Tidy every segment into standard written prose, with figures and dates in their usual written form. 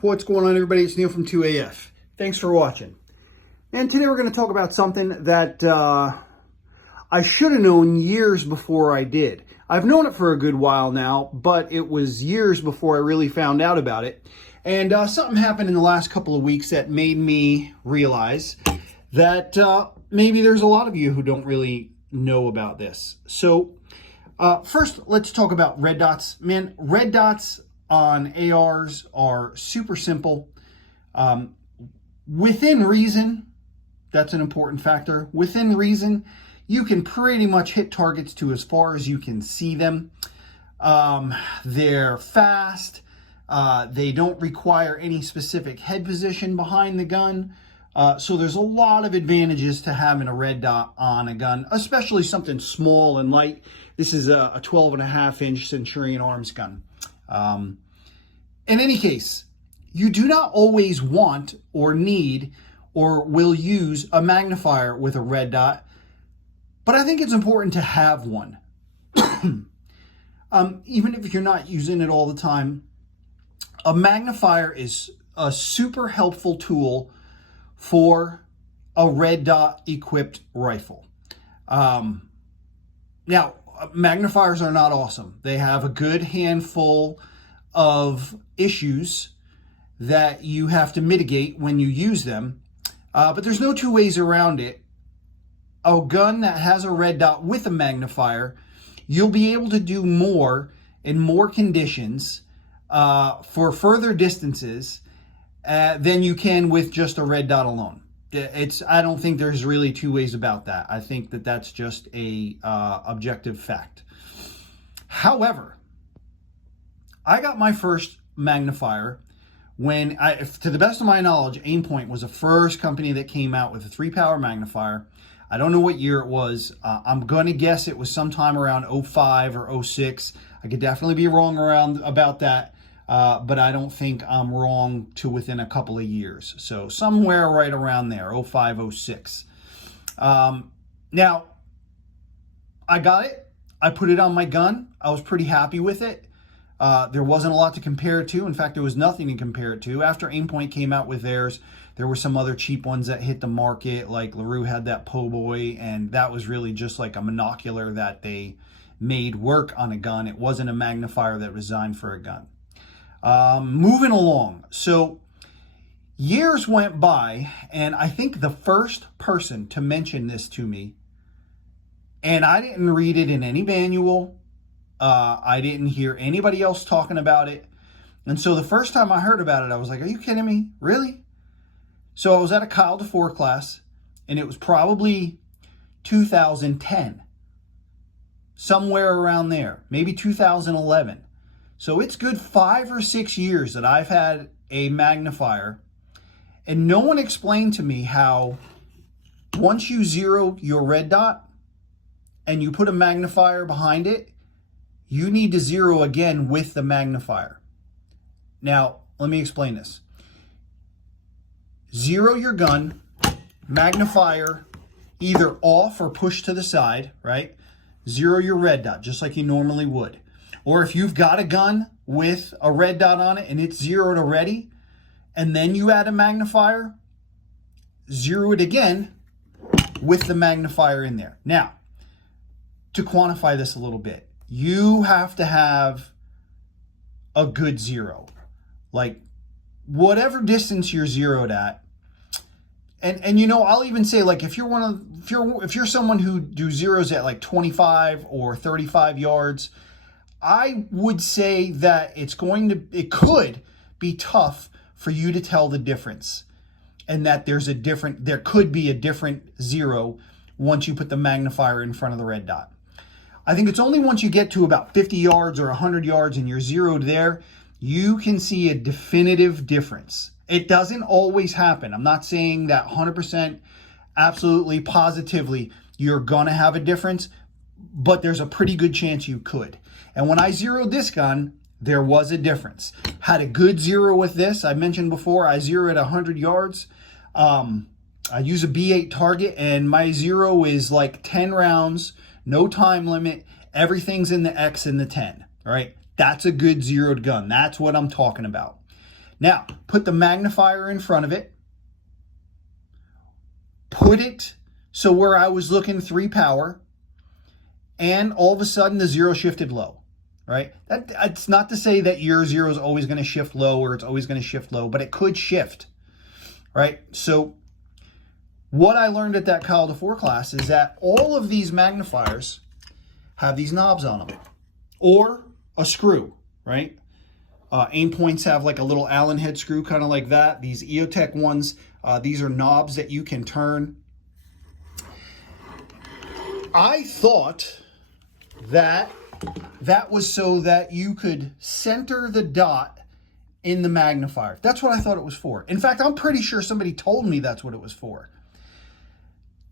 What's going on, everybody? It's Neil from 2AF. Thanks for watching. And today we're going to talk about something that I should have known years before I did. I've known it for a good while now, but it was years before I really found out about it. And something happened in the last couple of weeks that made me realize that maybe there's a lot of you who don't really know about this. So first, let's talk about red dots. Man, red dots on ARs are super simple. Within reason, that's an important factor. Within reason, you can pretty much hit targets to as far as you can see them. They're fast. They don't require any specific head position behind the gun. So there's a lot of advantages to having a red dot on a gun, especially something small and light. This is a 12.5-inch Centurion Arms gun. In any case, you do not always want or need or will use a magnifier with a red dot, but I think it's important to have one. Even if you're not using it all the time, a magnifier is a super helpful tool for a red dot equipped rifle. Now, magnifiers are not awesome. They have a good handful of issues that you have to mitigate when you use them, but there's no two ways around it. A gun that has a red dot with a magnifier, you'll be able to do more in more conditions for further distances than you can with just a red dot alone. I don't think there's really two ways about that. I think that that's just a objective fact. However, I got my first magnifier when, to the best of my knowledge, Aimpoint was the first company that came out with a 3-power magnifier. I don't know what year it was. I'm going to guess it was sometime around 05 or 06. I could definitely be wrong about that, but I don't think I'm wrong to within a couple of years. So somewhere right around there, 05, 06. Now, I got it. I put it on my gun. I was pretty happy with it. There wasn't a lot to compare it to. In fact, there was nothing to compare it to. After Aimpoint came out with theirs, there were some other cheap ones that hit the market, like LaRue had that Po' Boy, and that was really just like a monocular that they made work on a gun. It wasn't a magnifier that was designed for a gun. Moving along. So years went by, and I think the first person to mention this to me, and I didn't read it in any manual, I didn't hear anybody else talking about it. And so the first time I heard about it, I was like, are you kidding me? Really? So I was at a Kyle DeFore class, and it was probably 2010. Somewhere around there. Maybe 2011. So it's good 5 or 6 years that I've had a magnifier. And no one explained to me how once you zero your red dot and you put a magnifier behind it, you need to zero again with the magnifier. Now, let me explain this. Zero your gun, magnifier either off or push to the side, right? Zero your red dot, just like you normally would. Or if you've got a gun with a red dot on it and it's zeroed already, and then you add a magnifier, zero it again with the magnifier in there. Now, to quantify this a little bit, you have to have a good zero. Like, whatever distance you're zeroed at, and you know, I'll even say, like, if you're someone who do zeros at like 25 or 35 yards, I would say that it could be tough for you to tell the difference, and that there could be a different zero once you put the magnifier in front of the red dot. I think it's only once you get to about 50 yards or 100 yards and you're zeroed there, you can see a definitive difference. It doesn't always happen. I'm not saying that 100% absolutely positively you're going to have a difference, but there's a pretty good chance you could. And when I zeroed this gun, there was a difference. Had a good zero with this. I mentioned before, I zero at 100 yards. I use a B8 target, and my zero is like 10 rounds, no time limit. Everything's in the X and the 10, all right? That's a good zeroed gun. That's what I'm talking about. Now, put the magnifier in front of it. Put it so where I was looking 3 power, and all of a sudden the zero shifted low, right? That's not to say that your zero is always going to shift low or it's always going to shift low, but it could shift, right? So what I learned at that Kyle DeFore class is that all of these magnifiers have these knobs on them, or a screw, right? Aim points have like a little Allen head screw, kind of like that. These EOTech ones, these are knobs that you can turn. I thought that was so that you could center the dot in the magnifier. That's what I thought it was for. In fact, I'm pretty sure somebody told me that's what it was for.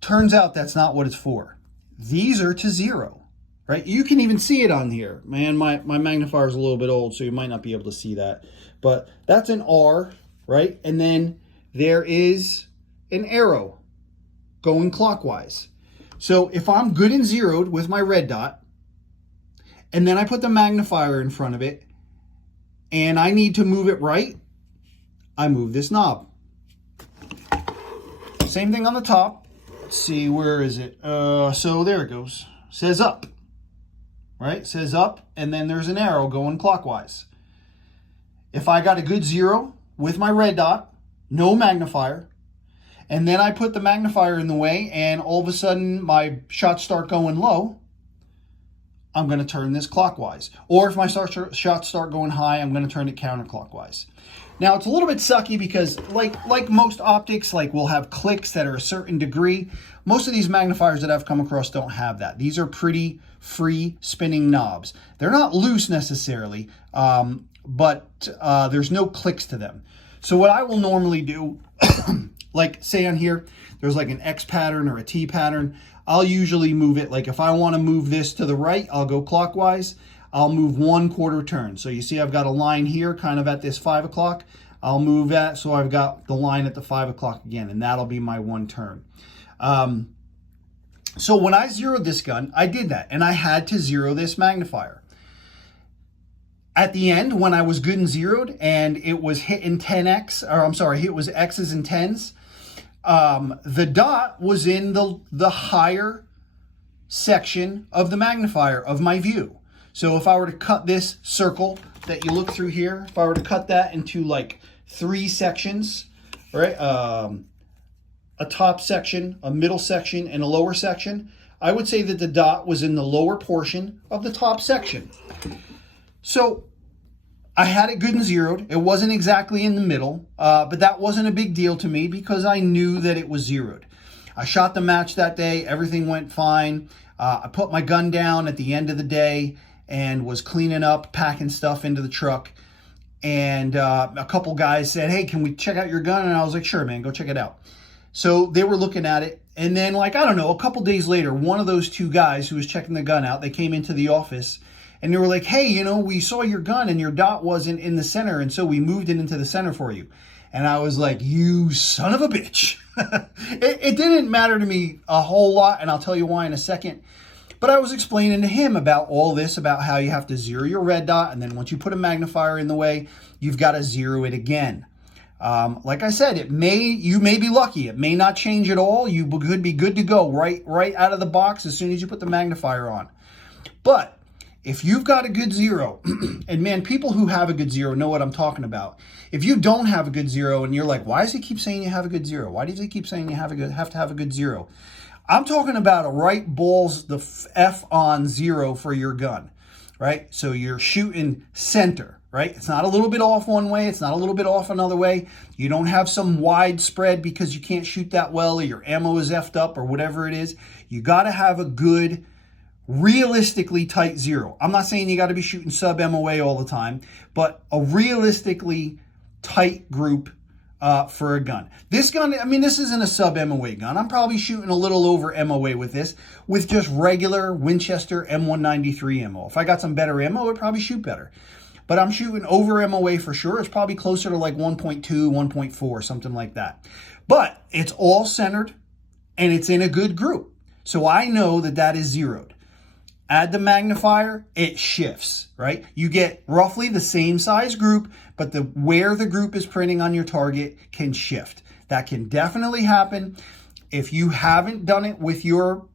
Turns out that's not what it's for. These are to zero, right? You can even see it on here. Man, my magnifier is a little bit old, so you might not be able to see that. But that's an R, right? And then there is an arrow going clockwise. So if I'm good and zeroed with my red dot, and then I put the magnifier in front of it, and I need to move it right, I move this knob. Same thing on the top. Let's see, where is it? So there it goes. Says up, right? Says up, and then there's an arrow going clockwise. If I got a good zero with my red dot, no magnifier, and then I put the magnifier in the way, and all of a sudden my shots start going low, I'm going to turn this clockwise. Or if my shots start going high, I'm going to turn it counterclockwise. Now, it's a little bit sucky because like most optics, like we'll have clicks that are a certain degree. Most of these magnifiers that I've come across don't have that. These are pretty free spinning knobs. They're not loose necessarily, but there's no clicks to them. So what I will normally do, like say on here, there's like an X pattern or a T pattern. I'll usually move it, like if I want to move this to the right, I'll go clockwise. I'll move 1/4 turn. So you see I've got a line here kind of at this 5 o'clock. I'll move that so I've got the line at the 5 o'clock again, and that'll be my 1 turn. So when I zeroed this gun, I did that, and I had to zero this magnifier. At the end, when I was good and zeroed, and it was hitting 10x, or I'm sorry, it was X's and 10s, the dot was in the higher section of the magnifier of my view. So if I were to cut this circle that you look through here, if I were to cut that into like 3 sections, right? A top section, a middle section, and a lower section, I would say that the dot was in the lower portion of the top section. So I had it good and zeroed. It wasn't exactly in the middle, but that wasn't a big deal to me because I knew that it was zeroed. I shot the match that day. Everything went fine. I put my gun down at the end of the day and was cleaning up, packing stuff into the truck. And a couple guys said, hey, can we check out your gun? And I was like, sure, man, go check it out. So they were looking at it. And then, like, I don't know, a couple days later, one of those 2 guys who was checking the gun out, they came into the office and they were like, hey, you know, we saw your gun and your dot wasn't in the center, and so we moved it into the center for you. And I was like, you son of a bitch. It didn't matter to me a whole lot, and I'll tell you why in a second. But I was explaining to him about all this, about how you have to zero your red dot, and then once you put a magnifier in the way, you've got to zero it again. Like I said, you may be lucky. It may not change at all. You could be good to go right out of the box as soon as you put the magnifier on. But if you've got a good zero, and man, people who have a good zero know what I'm talking about. If you don't have a good zero and you're like, why does he keep saying you have a good zero? Why does he keep saying you have to have a good zero? I'm talking about a right balls the F on zero for your gun, right? So you're shooting center, right? It's not a little bit off one way. It's not a little bit off another way. You don't have some wide spread because you can't shoot that well or your ammo is effed up or whatever it is. You got to have a good, realistically tight zero. I'm not saying you got to be shooting sub MOA all the time, but a realistically tight group for a gun. This gun, I mean, this isn't a sub MOA gun. I'm probably shooting a little over MOA with this, with just regular Winchester M193 ammo. If I got some better ammo, it'd probably shoot better. But I'm shooting over MOA for sure. It's probably closer to like 1.2, 1.4, something like that. But it's all centered and it's in a good group. So I know that that is zeroed. add the magnifier, it shifts, right? You get roughly the same size group, but where the group is printing on your target can shift. That can definitely happen. If you haven't done it with your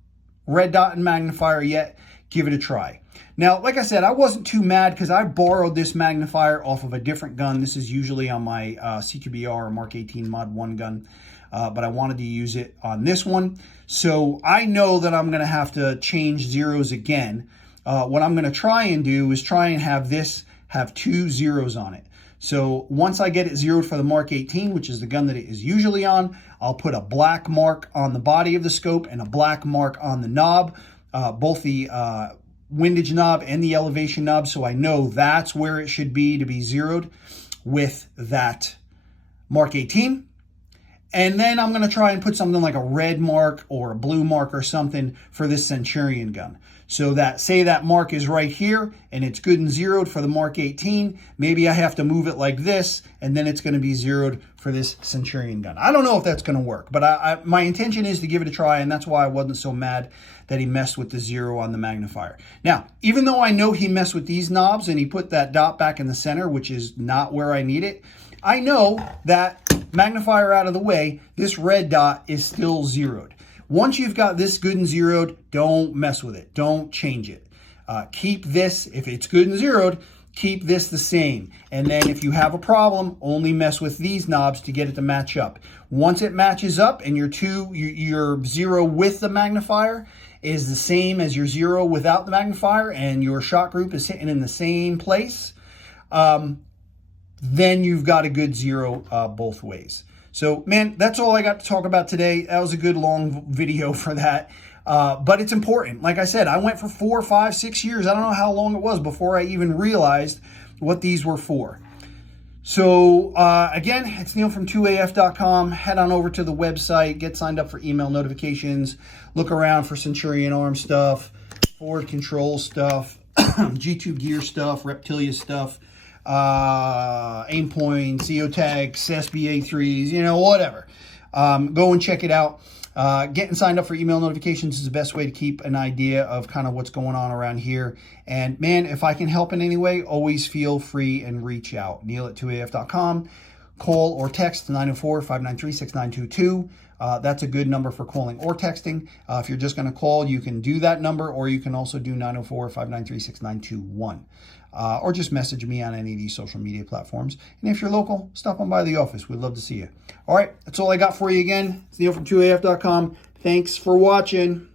red dot and magnifier yet, give it a try. Now, like I said, I wasn't too mad because I borrowed this magnifier off of a different gun. This is usually on my CQBR or Mark 18 Mod 1 gun, but I wanted to use it on this one. So I know that I'm going to have to change zeros again. What I'm going to try and do is try and have this have 2 zeros on it. So once I get it zeroed for the Mark 18, which is the gun that it is usually on, I'll put a black mark on the body of the scope and a black mark on the knob, both the windage knob and the elevation knob, so I know that's where it should be to be zeroed with that Mark 18. And then I'm going to try and put something like a red mark or a blue mark or something for this Centurion gun. So that, say that mark is right here and it's good and zeroed for the Mark 18, maybe I have to move it like this and then it's going to be zeroed for this Centurion gun. I don't know if that's going to work, but my intention is to give it a try, and that's why I wasn't so mad that he messed with the zero on the magnifier. Now, even though I know he messed with these knobs and he put that dot back in the center, which is not where I need it, I know that magnifier out of the way, this red dot is still zeroed. Once you've got this good and zeroed, don't mess with it. Don't change it. Keep this, if it's good and zeroed, keep this the same. And then if you have a problem, only mess with these knobs to get it to match up. Once it matches up and your zero with the magnifier is the same as your zero without the magnifier and your shot group is sitting in the same place, then you've got a good zero both ways. So, man, that's all I got to talk about today. That was a good long video for that. But it's important. Like I said, I went for 4, 5, 6 years. I don't know how long it was before I even realized what these were for. So, again, it's Neil from 2AF.com. Head on over to the website, get signed up for email notifications, look around for Centurion arm stuff, forward control stuff, G2 gear stuff, Reptilia stuff, aim points, CO tags, SBA3s, you know, whatever. Go and check it out. Getting signed up for email notifications is the best way to keep an idea of kind of what's going on around here. And man, if I can help in any way, always feel free and reach out. Neil at 2AF.com. Call or text 904-593-6922. That's a good number for calling or texting. If you're just going to call, you can do that number, or you can also do 904-593-6921. Or just message me on any of these social media platforms. And if you're local, stop on by the office. We'd love to see you. All right, that's all I got for you again. It's Neil from 2AF.com. Thanks for watching.